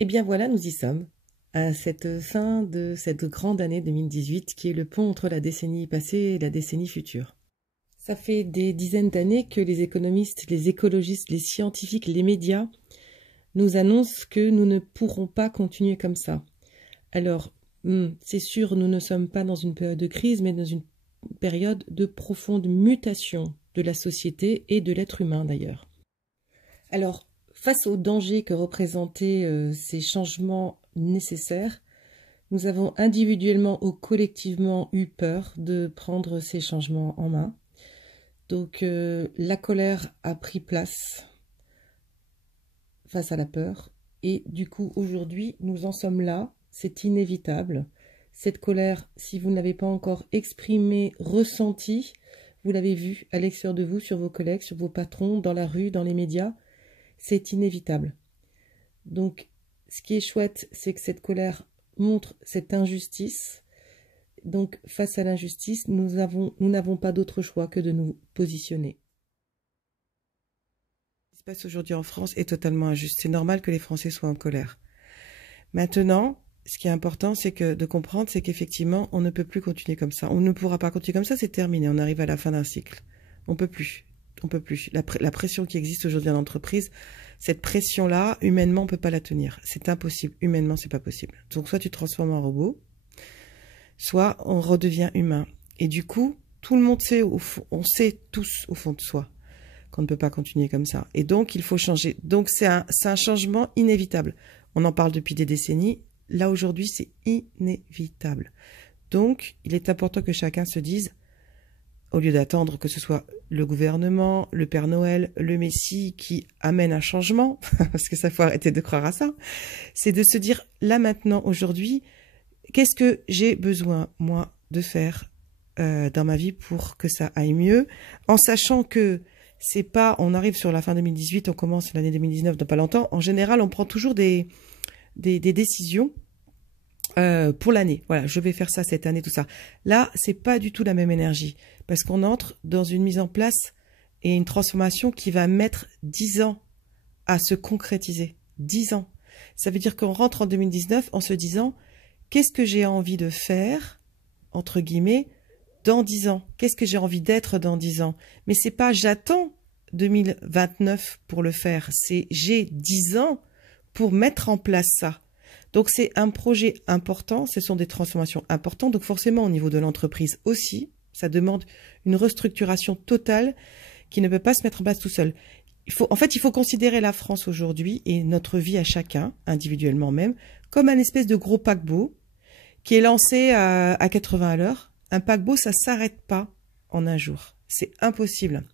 Et bien voilà, nous y sommes, à cette fin de cette grande année 2018 qui est le pont entre la décennie passée et la décennie future. Ça fait des dizaines d'années que les économistes, les écologistes, les scientifiques, les médias nous annoncent que nous ne pourrons pas continuer comme ça. Alors, c'est sûr, nous ne sommes pas dans une période de crise, mais dans une période de profonde mutation de la société et de l'être humain d'ailleurs. Alors, face aux dangers que représentaient ces changements nécessaires, nous avons individuellement ou collectivement eu peur de prendre ces changements en main. Donc, la colère a pris place face à la peur. Et du coup, aujourd'hui, nous en sommes là. C'est inévitable. Cette colère, si vous ne l'avez pas encore exprimée, ressentie, vous l'avez vue à l'extérieur de vous, sur vos collègues, sur vos patrons, dans la rue, dans les médias, c'est inévitable. Donc, ce qui est chouette, c'est que cette colère montre cette injustice. Donc, face à l'injustice, nous n'avons pas d'autre choix que de nous positionner. Ce qui se passe aujourd'hui en France est totalement injuste. C'est normal que les Français soient en colère. Maintenant, ce qui est important, c'est de comprendre, c'est qu'effectivement, on ne peut plus continuer comme ça. On ne pourra pas continuer comme ça, c'est terminé. On arrive à la fin d'un cycle. On peut plus. On peut plus. La pression qui existe aujourd'hui en entreprise, cette pression-là, humainement, on peut pas la tenir. C'est impossible. Humainement, c'est pas possible. Donc, soit tu te transformes en robot, soit on redevient humain. Et du coup, tout le monde sait, on sait tous au fond de soi qu'on ne peut pas continuer comme ça. Et donc, il faut changer. Donc, c'est un changement inévitable. On en parle depuis des décennies. Là, aujourd'hui, c'est inévitable. Donc, il est important que chacun se dise, au lieu d'attendre que ce soit le gouvernement, le Père Noël, le Messie qui amène un changement, parce que ça faut arrêter de croire à ça, c'est de se dire, là, maintenant, aujourd'hui, qu'est-ce que j'ai besoin, moi, de faire dans ma vie pour que ça aille mieux, en sachant que c'est pas, on arrive sur la fin 2018, on commence l'année 2019 dans pas longtemps, en général, on prend toujours des décisions pour l'année. Voilà, je vais faire ça cette année, tout ça. Là, c'est pas du tout la même énergie, parce qu'on entre dans une mise en place et une transformation qui va mettre 10 ans à se concrétiser. 10 ans. Ça veut dire qu'on rentre en 2019 en se disant, qu'est-ce que j'ai envie de faire, entre guillemets, dans 10 ans? Qu'est-ce que j'ai envie d'être dans 10 ans? Mais c'est pas j'attends 2029 pour le faire, c'est j'ai 10 ans pour mettre en place ça. Donc c'est un projet important, ce sont des transformations importantes, donc forcément au niveau de l'entreprise aussi, ça demande une restructuration totale qui ne peut pas se mettre en place tout seul. Il faut considérer la France aujourd'hui et notre vie à chacun, individuellement même, comme un espèce de gros paquebot qui est lancé à 80 à l'heure. Un paquebot, ça s'arrête pas en un jour. C'est impossible.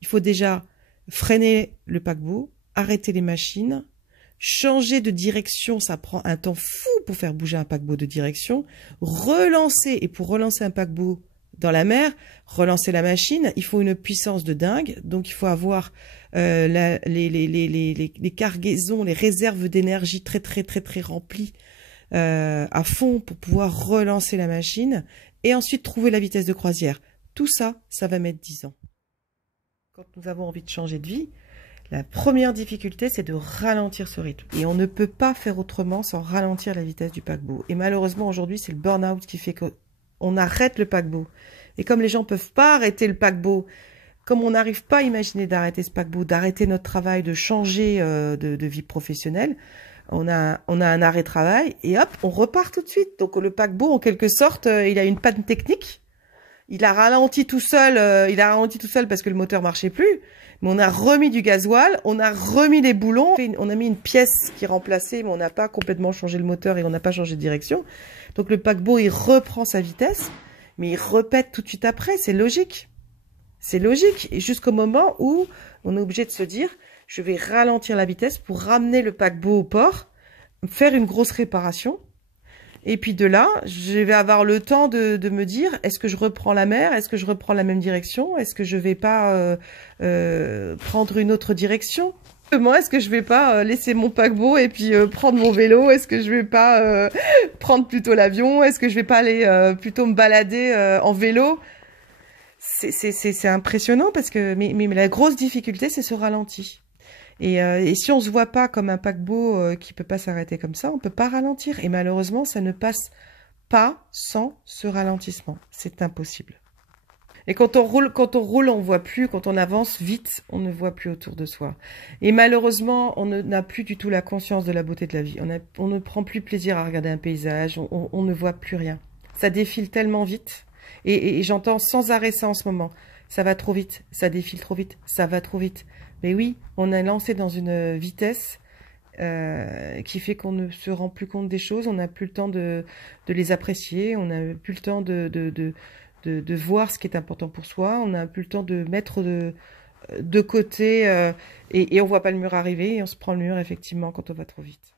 Il faut déjà freiner le paquebot, arrêter les machines, changer de direction, ça prend un temps fou pour faire bouger un paquebot de direction, relancer, et pour relancer un paquebot dans la mer, relancer la machine, il faut une puissance de dingue, donc il faut avoir les cargaisons, les réserves d'énergie très remplies à fond pour pouvoir relancer la machine, et ensuite trouver la vitesse de croisière. Tout ça, ça va mettre 10 ans. Quand nous avons envie de changer de vie, la première difficulté, c'est de ralentir ce rythme. Et on ne peut pas faire autrement sans ralentir la vitesse du paquebot. Et malheureusement, aujourd'hui, c'est le burn-out qui fait qu'on arrête le paquebot. Et comme les gens ne peuvent pas arrêter le paquebot, comme on n'arrive pas à imaginer d'arrêter ce paquebot, d'arrêter notre travail, de changer de vie professionnelle, on a un arrêt travail et hop, on repart tout de suite. Donc le paquebot, en quelque sorte, il a une panne technique. Il a ralenti tout seul parce que le moteur marchait plus. Mais on a remis du gasoil, on a remis les boulons, on a mis une pièce qui remplaçait, mais on n'a pas complètement changé le moteur et on n'a pas changé de direction. Donc le paquebot, il reprend sa vitesse, mais il repète tout de suite après. C'est logique. C'est logique. Et jusqu'au moment où on est obligé de se dire, je vais ralentir la vitesse pour ramener le paquebot au port, faire une grosse réparation. Et puis de là, je vais avoir le temps de me dire, est-ce que je reprends la mer? Est-ce que je reprends la même direction? Est-ce que je vais pas prendre une autre direction? Moi, est-ce que je vais pas laisser mon paquebot et puis prendre mon vélo? Est-ce que je vais pas prendre plutôt l'avion? Est-ce que je vais pas aller plutôt me balader en vélo? C'est impressionnant parce que mais la grosse difficulté, c'est ce ralenti. Et si on se voit pas comme un paquebot qui peut pas s'arrêter comme ça, on peut pas ralentir. Et malheureusement, ça ne passe pas sans ce ralentissement. C'est impossible. Et quand on roule, on voit plus. Quand on avance vite, on ne voit plus autour de soi. Et malheureusement, on n'a plus du tout la conscience de la beauté de la vie. On ne prend plus plaisir à regarder un paysage. On ne voit plus rien. Ça défile tellement vite. Et j'entends sans arrêt ça en ce moment. Ça va trop vite. Ça défile trop vite. Ça va trop vite. Mais oui, on est lancé dans une vitesse qui fait qu'on ne se rend plus compte des choses. On n'a plus le temps de les apprécier. On n'a plus le temps de voir ce qui est important pour soi. On n'a plus le temps de mettre de côté et on voit pas le mur arriver et on se prend le mur effectivement quand on va trop vite.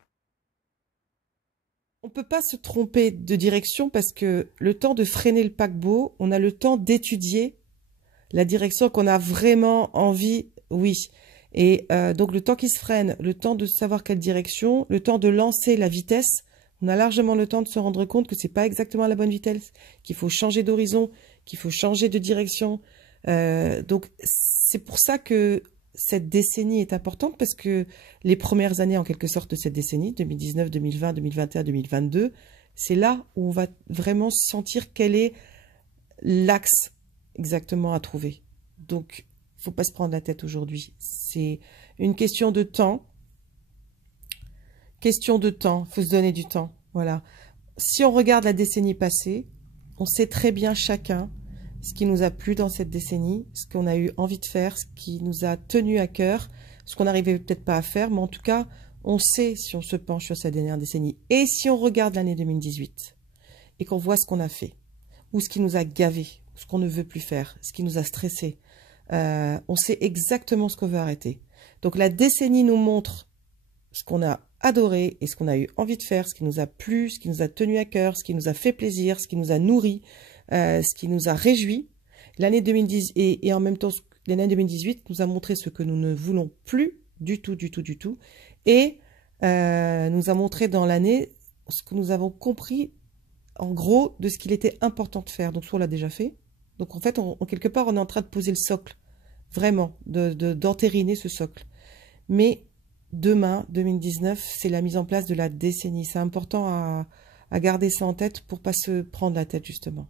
On peut pas se tromper de direction parce que le temps de freiner le paquebot, on a le temps d'étudier la direction qu'on a vraiment envie, oui. Et donc le temps qui se freine, le temps de savoir quelle direction, le temps de lancer la vitesse, on a largement le temps de se rendre compte que c'est pas exactement la bonne vitesse, qu'il faut changer d'horizon, qu'il faut changer de direction. Donc c'est pour ça que cette décennie est importante parce que les premières années en quelque sorte de cette décennie, 2019, 2020, 2021, 2022, c'est là où on va vraiment sentir quel est l'axe exactement à trouver. Donc, faut pas se prendre la tête aujourd'hui. C'est une question de temps. Question de temps. Faut se donner du temps. Voilà. Si on regarde la décennie passée, on sait très bien chacun ce qui nous a plu dans cette décennie, ce qu'on a eu envie de faire, ce qui nous a tenu à cœur, ce qu'on n'arrivait peut-être pas à faire, mais en tout cas, on sait si on se penche sur cette dernière décennie. Et si on regarde l'année 2018 et qu'on voit ce qu'on a fait, ou ce qui nous a gavé, ce qu'on ne veut plus faire, ce qui nous a stressé, on sait exactement ce qu'on veut arrêter. Donc la décennie nous montre ce qu'on a adoré et ce qu'on a eu envie de faire, ce qui nous a plu, ce qui nous a tenu à cœur, ce qui nous a fait plaisir, ce qui nous a nourri, ce qui nous a réjoui. L'année 2010 et en même temps l'année 2018 nous a montré ce que nous ne voulons plus du tout, du tout, du tout, et nous a montré dans l'année ce que nous avons compris en gros de ce qu'il était important de faire. Donc soit on l'a déjà fait. Donc en fait, quelque part, on est en train de poser le socle, vraiment, d'entériner ce socle. Mais demain, 2019, c'est la mise en place de la décennie. C'est important à garder ça en tête pour pas se prendre la tête, justement.